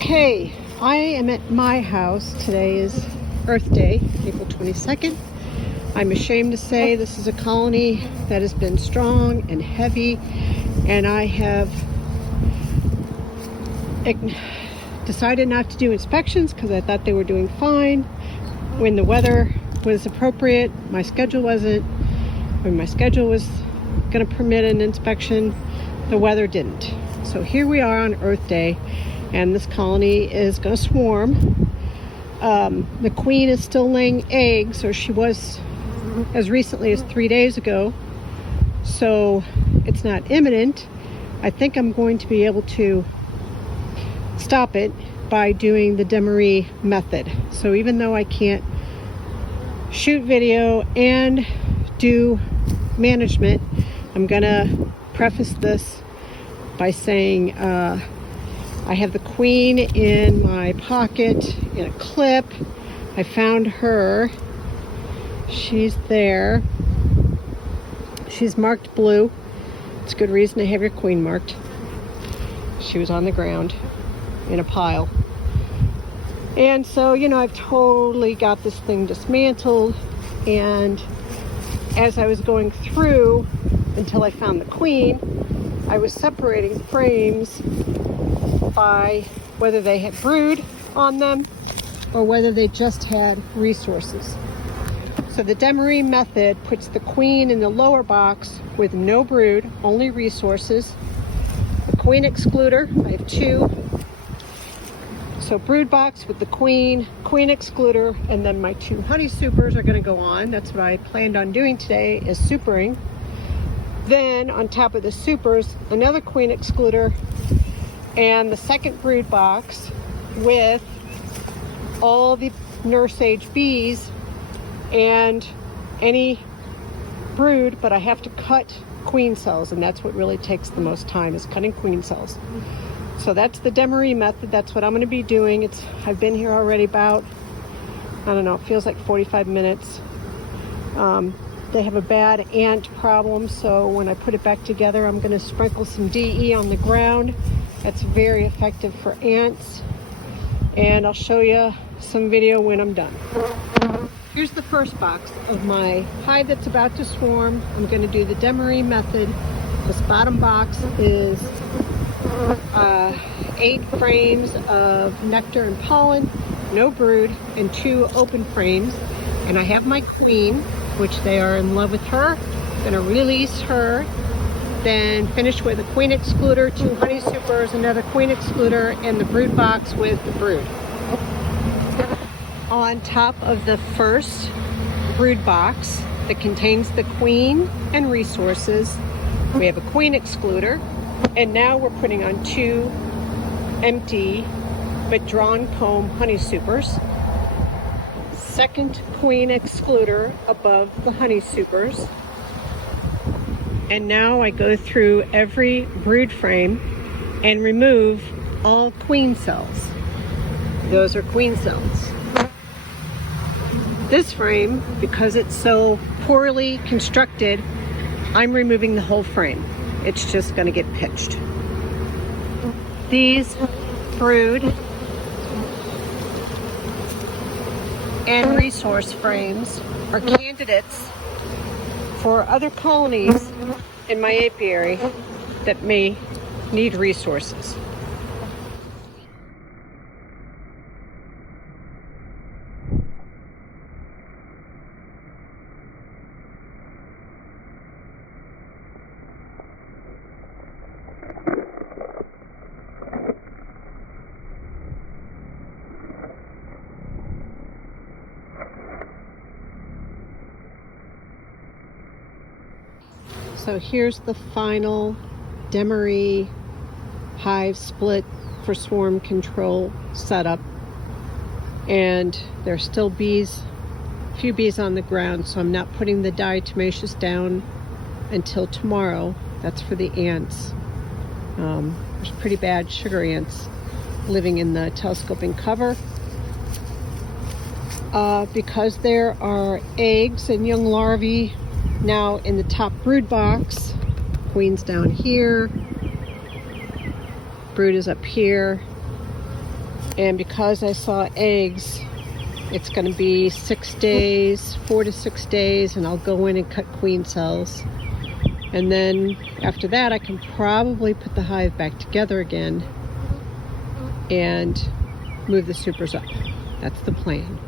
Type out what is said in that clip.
Okay, I am at my house. Today is Earth Day, April 22nd. I'm ashamed to say this is a colony that has been strong and heavy, and I have decided not to do inspections because I thought they were doing fine. When the weather was appropriate, my schedule wasn't. When my schedule was going to permit an inspection, the weather didn't. So here we are on Earth Day, and this colony is going to swarm. The queen is still laying eggs, or she was as recently as 3 days ago, so it's not imminent. I think I'm going to be able to stop it by doing the Demaree method. So even though I can't shoot video and do management, I'm gonna preface this by saying I have the queen in my pocket in a clip. I found her. She's there. She's marked blue. It's a good reason to have your queen marked. She was on the ground in a pile. And so, you know, I've totally got this thing dismantled, and as I was going through until I found the queen, I was separating frames by whether they had brood on them or whether they just had resources. So the Demaree method puts the queen in the lower box with no brood, only resources. The queen excluder, I have two. So brood box with the queen excluder, and then my two honey supers are going to go on. That's what I planned on doing today, is supering. Then on top of the supers, another queen excluder and the second brood box with all the nurse age bees and any brood, but I have to cut queen cells, and that's what really takes the most time, is cutting queen cells. So that's the Demaree method. That's what I'm going to be doing. I've been here already about, I don't know, it feels like 45 minutes. They have a bad ant problem, so when I put it back together, I'm going to sprinkle some DE on the ground. That's very effective for ants, and I'll show you some video when I'm done. Here's the first box of my hive that's about to swarm. I'm going to do the Demaree method. This bottom box is 8 frames of nectar and pollen, no brood, and 2 open frames. And I have my queen, which they are in love with her. I'm going to release her, then finish with a queen excluder, 2 honey supers, another queen excluder, and the brood box with the brood. On top of the first brood box that contains the queen and resources, we have a queen excluder, and now we're putting on 2 empty but drawn comb honey supers. Second queen excluder above the honey supers. And now I go through every brood frame and remove all queen cells. Those are queen cells. This frame, because it's so poorly constructed, I'm removing the whole frame. It's just going to get pitched. These brood and resource frames are candidates for other colonies in my apiary that may need resources. So here's the final Demaree hive split for swarm control setup. And there's still bees, a few bees on the ground, so I'm not putting the diatomaceous down until tomorrow. That's for the ants. There's pretty bad sugar ants living in the telescoping cover. Because there are eggs and young larvae now in the top brood box. Queen's down here, brood is up here. And because I saw eggs, it's going to be 6 days, 4 to 6 days, and I'll go in and cut queen cells. And then after that, I can probably put the hive back together again and move the supers up. That's the plan.